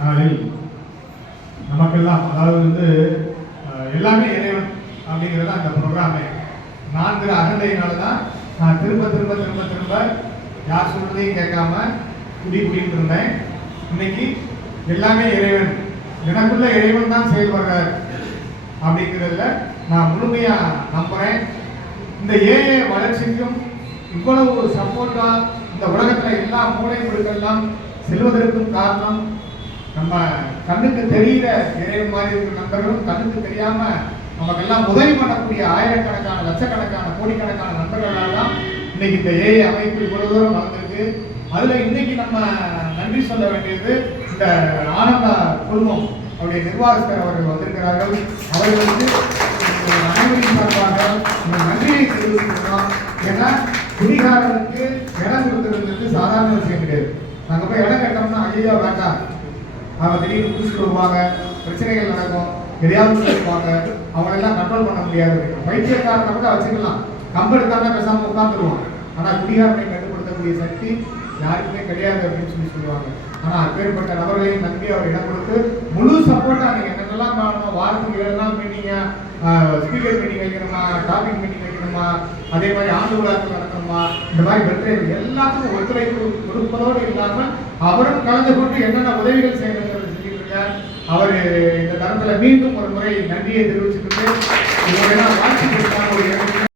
நாளில் நமக்கெல்லாம் அதாவது எல்லாமே இறைவன் அப்படிங்கிறது அந்த ப்ரோக்ராமே 4 அகந்தையினால தான் நான் திரும்ப திரும்ப திரும்ப திரும்ப யார் சொல்றதையும் கேட்காம குடிக்கிட்டு இருந்தேன். இன்னைக்கு எல்லாமே இறைவன், எனக்குள்ள இறைவன் தான் செயல்படுறார் அப்படிங்கிறதுல நான் முழுமையா நம்புறேன். இந்த ஏஐ வளர்ச்சிக்கும் இவ்வளவு சப்போர்ட்டா இந்த உலகத்துல எல்லா மூளை முழுக்கெல்லாம் செல்வதற்கும் காரணம் நம்ம கண்ணுக்கு தெரிகிற இறைவன் மாதிரி இருக்கிற நண்பர்களும், கண்ணுக்கு தெரியாம நமக்கெல்லாம் உதவி பண்ணக்கூடிய ஆயிரக்கணக்கான லட்சக்கணக்கான கோடிக்கணக்கான நண்பர்களால் தான் இன்னைக்கு இந்த ஏஐ அமைப்பு இவ்வளவு தூரம் வளர்ந்துருக்கு. அதுல இன்னைக்கு நம்ம நன்றி சொல்ல வேண்டியது இந்த ஆனந்தா குழுமம் அவருடைய நிர்வாகஸ்தர் அவர்கள் வந்திருக்கிறார்கள். அவர்களுக்கு அனைவரின் சார்பாக நன்றியை தெரிவிக்கிறோம். ஏன்னா குடிகாரனுக்கு இடம் கொடுத்துருந்தது சாதாரண விஷயம் கிடையாது. நாங்கள் போய் இடம் கேட்டோம்னா ஐயோ வேண்டாம், அவங்க திடீர்னு குடிச்சுட்டு வருவாங்க, பிரச்சனைகள் நடக்கும், எதையாவது சொல்லுவாங்க, அவங்களெல்லாம் கண்ட்ரோல் பண்ண முடியாது. வைத்தியக்காரனை கூட வச்சுக்கலாம், கம்பெடுத்தாங்க பேசாமல் உட்காந்துருவான். ஆனால் குடிகாரனை கட்டுப்படுத்தக்கூடிய சக்தி யாருக்குமே கிடையாது அப்படின்னு சொல்லுவாங்க. ஆனால் அப்பேற்பட்ட நபர்களையும் நம்பி அவர் இடம் கொடுத்து முழு சப்போர்ட்டா நீங்க என்னென்னலாம் காரணம், வாரத்துக்கு 7 நாள் மீட்டிங்க, ஸ்பீக்கர் மீட்டிங் வைக்கணுமா, டாபிக் மீட்டிங் வைக்கணுமா, அதே மாதிரி ஆண்டு விழாக்கள் நடக்கணுமா, இந்த மாதிரி வெற்றி எல்லாத்துக்கும் ஒத்துழைப்பு கொடுப்பதோடு இல்லாமல் அவரும் கலந்து கொண்டு என்னென்ன உதவிகள் செய்யணுங்கிறது செஞ்சுட்டு இருக்கார். அவர் இந்த தரத்துல மீண்டும் ஒரு முறை நன்றியை தெரிவிச்சுக்கிட்டு வாழ்த்து கொடுத்தாங்க. ஒரு